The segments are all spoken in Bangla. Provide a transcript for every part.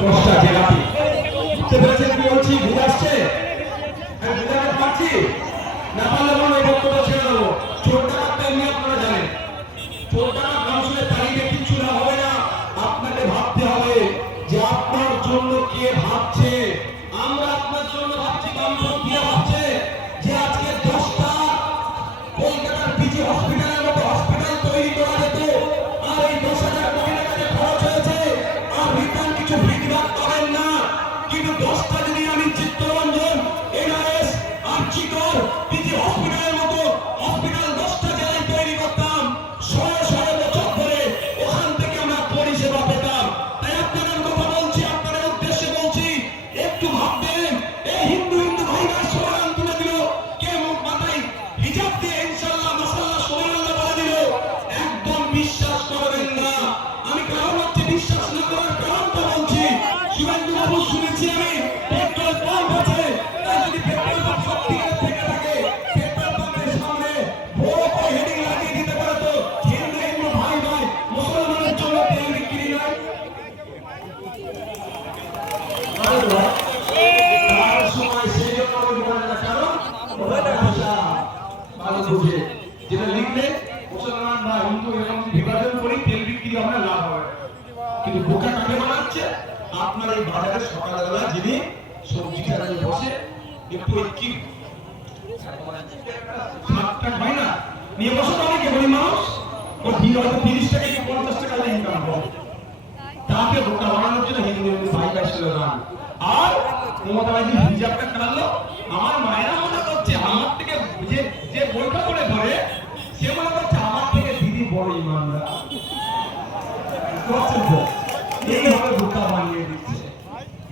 কষ্ট আছে রাতে বুঝতে পেরেছেন কি বলছি? বুঝে আসছে? আমি বুঝাতে পারছি না? পারলে বলুন, এই বক্তব্য ছেড়ে দেবো। চোর ডাকাত এমনি আপনারা জানেন, চোর ডাকাত মানুষের তারিখে কিছু না হবে না। আপনাকে ভাবতে হবে যে আপনার জন্য কে ভাবছে। আমরা আপনার জন্য ভাবছি, বামপন্থীরা ভাবছে যে আজকে 10টা কলকাতার পিজি হসপিটালের মতো হসপিটাল তৈরি করা যেত, আর এই 10,000 কোটি টাকা যে খরচ হয়েছে আর রিটার্ন কিছু ফিডব্যাক পাবেন না। কিন্তু 10টা যদি আমি চিত্তরঞ্জন, এনআরএস, আর্চিকর, পিজি হসপিটালের মতো হসপিটাল 10টা জেলায় তৈরি করতাম, শয়ে শয়ে বছর ধরে ওখান থেকে আমরা পরিষেবা পেতাম। তাই আপনাদের কথা বলছি, আপনাদের উদ্দেশ্যে বলছি, একটু ভাববেন। এই হিন্দু হিন্দু ভাইরা স্লোগান তুলে দিল, কে মুখ মাথায় হিজাব দিয়ে ইনশাআল্লাহ মাশাআল্লাহ সুবহানাল্লাহ বলে দিল, একদম বিশ্বাস করবেন না। আমি কারণ হচ্ছে বিশ্বাস না করার কারণটা বলছি। শুভেন্দু বাবু, শুনেছি আমি পেট্রোল পাম্প আছে, তাই যদি পেট্রোল পাম্প সত্যিকার থেকে থাকে, পেট্রোল পাম্পের সামনে বড় করে হেডিং লাগিয়ে দিতে পারে তো, হিন্দু হিন্দু ভাই ভাই মুসলমানের জন্য তেল বিক্রি নয়। তার সময় সেই জন্য বলে না, কারণ ওরা ভাষা ভালো বুঝে, যেটা লিখলে মুসলমান বা হিন্দু এরকম বিভাজন করি তেল বিক্রি হবে, লাভ হবে। কিন্তু বোকা কাকে বানাচ্ছে? আপনার এই বাজারে সকালবেলা যিনি সবজি কাটাতে বসে একটু কি সাতটা হয় না নিয়ে বসে, অনেকে গরিব মানুষ, ও দিন হয়তো 30 টাকা কি 50 টাকা ইনকাম করে, তাকে বোকা বানানোর জন্য হিন্দু হিন্দু ভাই ভাই স্লোগান। আর মমতা ব্যানার্জি হিজাবটা কাটলো, আমার মায়েরা মনে করছে আমার থেকে যে যে বইটা করে ধরে, সে মনে করছে আমার থেকে দিদি বড় ইমানদার। এইভাবে বোকা বানিয়ে দিচ্ছে।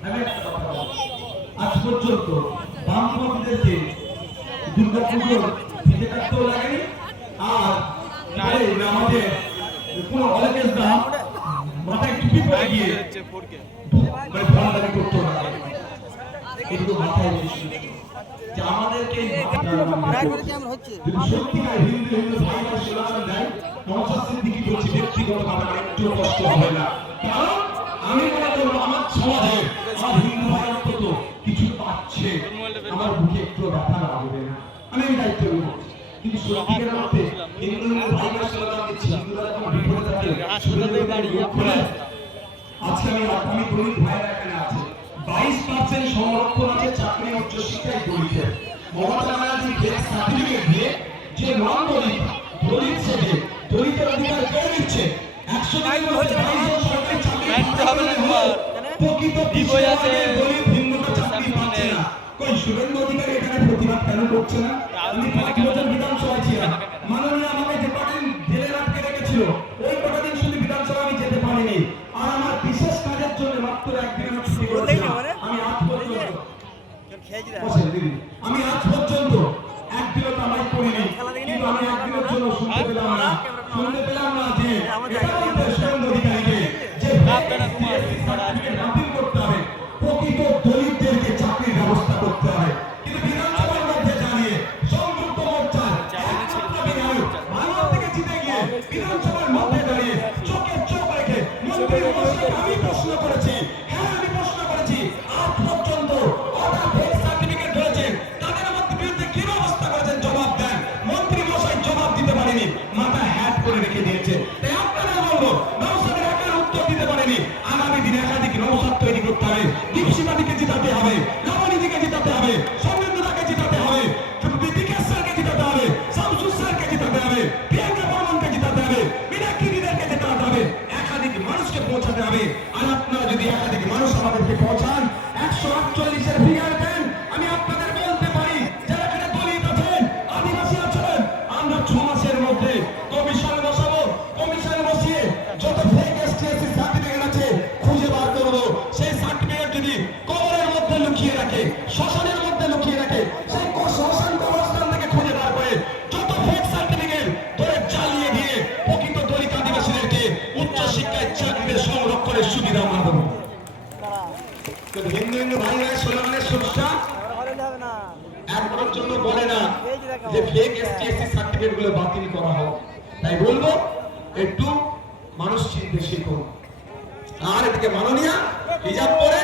আমি একটা কথা বলছি, আজ পর্যন্ত বামপন্থীদেরকে দুর্গাপুজোর ফিতে কাটতেও লাগেনি, আর আমাদের কোন অলেকেশ দাম মাথায় টুপি পরে গিয়ে করতে লাগে। এগুলো মাথায় যে আমাদেরকে সত্যিকার হিন্দু হিন্দু ভাই ভাই স্লোগান দেয়, নওশাদ সিদ্দিকী বলছি ব্যক্তিগতভাবে একটু কষ্ট হবে না। কারণ আমি মনে করবো আমার সমাজে আমার হিন্দু ভাই অন্তত কিছু পাচ্ছে, আমার বুকে একটু ব্যথা লাগবে না, আমি এই দায়িত্ব নেব। কিন্তু সত্যিকার অর্থে হিন্দু হিন্দু ভাই ভাই স্লোগান দিচ্ছি, হিন্দুরা যখন বিপদে থাকে আজকে আমি দলিত ভাইরা এখানে আছে, 22% সংরক্ষণ আছে চাকরি উচ্চশিক্ষায় দলিতের। মমতা ব্যানার্জি ফেক সার্টিফিকেট দিয়ে যে নন দলিত দলিত সেজে দলিতের অধিকার কেড়ে নিচ্ছে। 100 দিনের মধ্যে 22 জন সরকারি চাকরি হবে না, প্রকৃত দলিত হিন্দুরা চাকরি পাচ্ছে না। কই শুভেন্দু অধিকারী এখানে প্রতিবাদ কেন করছে না? আমি 5 বছর বিধানসভায় ছিলাম, মাননীয় আমাকে যে কদিন জেলে আটকে রেখেছিল, ওই কটা দিন শুধু বিধানসভা আমি যেতে পারিনি। আর আমার বিশেষ কাজের জন্য মাত্র একদিন ছুটি করেছিলাম। আমি আজ পর্যন্ত একদিনও কামাই করিনি, কিন্তু আমি একদিনের জন্য শুনতে পেলাম না যে শুভেন্দু অধিকারীকে যে বাতিল করতে হবে, প্রকৃত দলিতদেরকে চাকরির ব্যবস্থা করতে হবে। কিন্তু বিধানসভার মধ্যে জানিয়ে সংযুক্ত মোর্চার ভারত থেকে জিতে গিয়ে বিধানসভার মধ্যে দাঁড়িয়ে চোখে চোখ রেখে মন্ত্রী মশাইকে আমি প্রশ্ন করেছি, হ্যাঁ আমি প্রশ্ন করেছি, আজ পর্যন্ত ওটা ফেক সার্টিফিকেট রয়েছে, তাদের মধ্যে বিরুদ্ধে কি ব্যবস্থা করেছেন জবাব দেন। মন্ত্রী মশাই জবাব দিতে পারেনি, মাথায় হ্যাট করে রেখে দিয়েছে। তাই আপনারা বলবো নওশাদের একার উত্তর দিতে পারেনি, আগামী দিনে একাধিক নওশাদ তৈরি করতে হবে, দীপশিবাদীকে জিতাতে হবে, নবনীতিকে জিতাতে হবে, সমৃদ্ধতাকে জিতাতে হবে, বিকাশ স্যারকে জিতাতে হবে, শামসুর স্যারকে জিতাতে হবে, প্রিয়াঙ্কা বর্মনকে জিতাতে হবে, মীনাক্ষী দিদিকে জিতাতে হবে, একাধিক মানুষকে পৌঁছাতে হবে। আর আপনারা যদি একাধিক মানুষ আমাদেরকে পৌঁছান, 148-এর ফিগার দেন, আমি আপনাদের বলতে পারি যারা এখানে দলিত আছেন, আদিবাসী আছেন, আমরা 6 মাসের মধ্যে কমিশন বসাবো, কমিশন বসিয়ে যত ফেক এসটিএসসি সার্টিফিকেট আছে খুঁজে বার করবো। সেই সার্টিফিকেট যদি কবরের মধ্যে লুকিয়ে রাখে, শ্মশানের মধ্যে লুকিয়ে রাখে, সেই শ্মশান কবরস্থান থেকে খুঁজে বার করে যত ফেক সার্টিফিকেট ধরে জ্বালিয়ে দিয়ে প্রকৃত দলিত আদিবাসীদেরকে উচ্চশিক্ষায় চাকরির সংরক্ষণের সুবিধা আমরা দেবো। হিন্দু হিন্দু ভাই ভাই স্লোগানের স্রষ্টা একবারের জন্য বলে না যে ফেক এসটিএসসি সার্টিফিকেট গুলো বাতিল করা হোক। তাই বলবো একটু মানুষ চিনতে শিখুন। আর এদিকে মাননীয় হিজাব পরে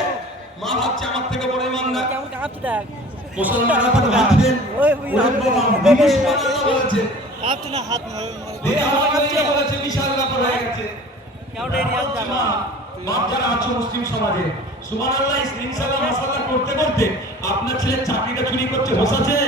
মা ভাবছে আমার থেকে বড় ইমানদার। কেমন কাঁপছে দেখ। মুসলমানরা তো ভাবছেন ওরে বাবা দিদি সুবহানাল্লাহ বলেছে, কাঁপছে না হাত দিদি আলহামদুলিল্লাহ বলেছে, বিশাল ব্যাপার হয়ে গেছে। কেমন এরিয়া জানো? বাপ যারা আছো মুসলিম সমাজে সুবহানাল্লাহ ইনশাআল্লাহ মাশাআল্লাহ করতে করতে আপনার ছেলে চাকরিটা চুরি করছে, হোশ আছে?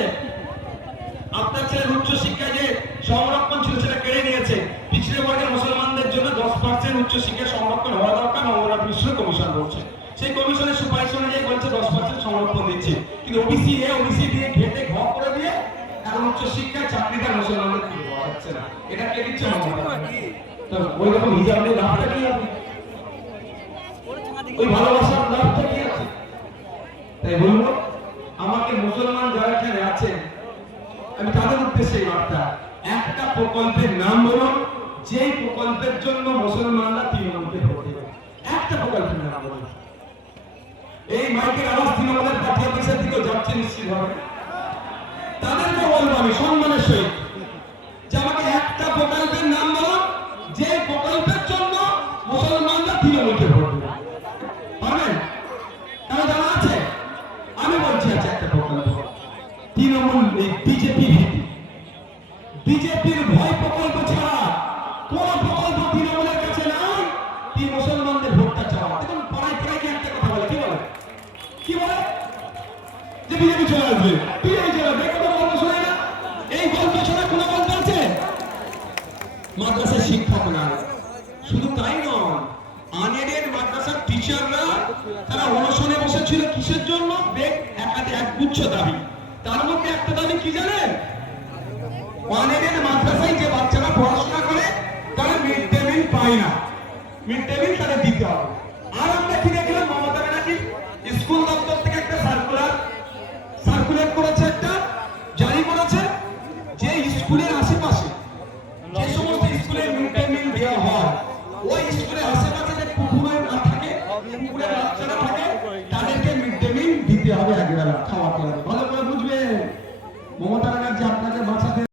আপনার ছেলের উচ্চ শিক্ষায় যে সংরক্ষণ ছিল সেটা কেড়ে নিয়েছে। পিছড়ে বর্গের মুসলমানদের জন্য 10% উচ্চ শিক্ষা সংরক্ষণ হওয়া দরকার, নবনাথ মিশ্র কমিশন বলছে। সেই কমিশনের সুপারিশ অনুযায়ী বলছে 10% সংরক্ষণ দিচ্ছে, কিন্তু ওবিসি এ ওবিসি দিয়ে ঘেটে ঘ করে দিয়ে এখন উচ্চ শিক্ষায় চাকরিটা মুসলমানদের দিয়ে দেওয়া হচ্ছে না। এটা কে দিচ্ছে? তো ওই রকম হিজাব নিয়ে লাভটা কি আছে? ওই ভালোবাসার লাভটা কি আছে? তাই বলবো আমাকে মুসলমান যারা এখানে আছেন আমি তাদের উদ্দেশ্যে এই বার্তা, একটা প্রকল্পের নাম বলুন যে প্রকল্পের জন্য মুসলমানরা তৃণমূলকে ভোট দেবে। একটা প্রকল্পের নাম বলুন। এই মাইকের আওয়াজ তৃণমূলের পার্টি অফিসের দিকে যাচ্ছে নিশ্চিত হবে। তাদেরকে বলবো আমি সম্মানের সহিত যে আমাকে একটা প্রকল্পের নাম বলুন যে প্রকল্পের জন্য মুসলমানরা তৃণমূলকে ভোট দেবে। পারবেন? কারো জানা আছে? আমি বলছি আছে একটা প্রকল্প তৃণমূল বিজেপি বিজেপির ভয় প্রকল্প ছাড়া কোন প্রকল্প তৃণমূলের কাছে নাই। কি মুসলমানদের ভোটটা চাওয়া। দেখুন পাড়ায় পাড়ায় কি একটা কথা বলে, কি বলে? কি বলে? যে বিজেপি চলে আসবে, বিজেপি চলে আসবে। কোনো গল্প শোনায় না? এই গল্প ছাড়া কোনো গল্প আছে? মাদ্রাসার শিক্ষক না, শুধু তাই নয়, আনেরের মাদ্রাসার টিচাররা তারা অনশনে বসেছিল কিসের জন্য? একগুচ্ছ দাবি। তার মধ্যে একটা দাবি কি জানেন? আনেরের মাদ্রাসায় যে বাচ্চারা পড়াশোনা করে তারা মিড ডে মিল পায় না, মিড ডে মিল তাদের দিতে হবে। আর আমরা কি দেখলাম? মমতা ব্যানার্জি স্কুল দপ্তর থেকে একটা সার্কুলার করেছে, একটা জারি করেছে যে স্কুলের আশেপাশে যে সমস্ত স্কুলে মিড ডে মিল দেওয়া হয় ওই স্কুলের আশেপাশে যে পুকুরের না থাকে, পুকুরের বাচ্চারা থাকে, তাদেরকে মিড ডে মিল দিতে হবে, একবেলা খাওয়াতে হবে। ভালো করে বুঝবেন মমতা ব্যানার্জি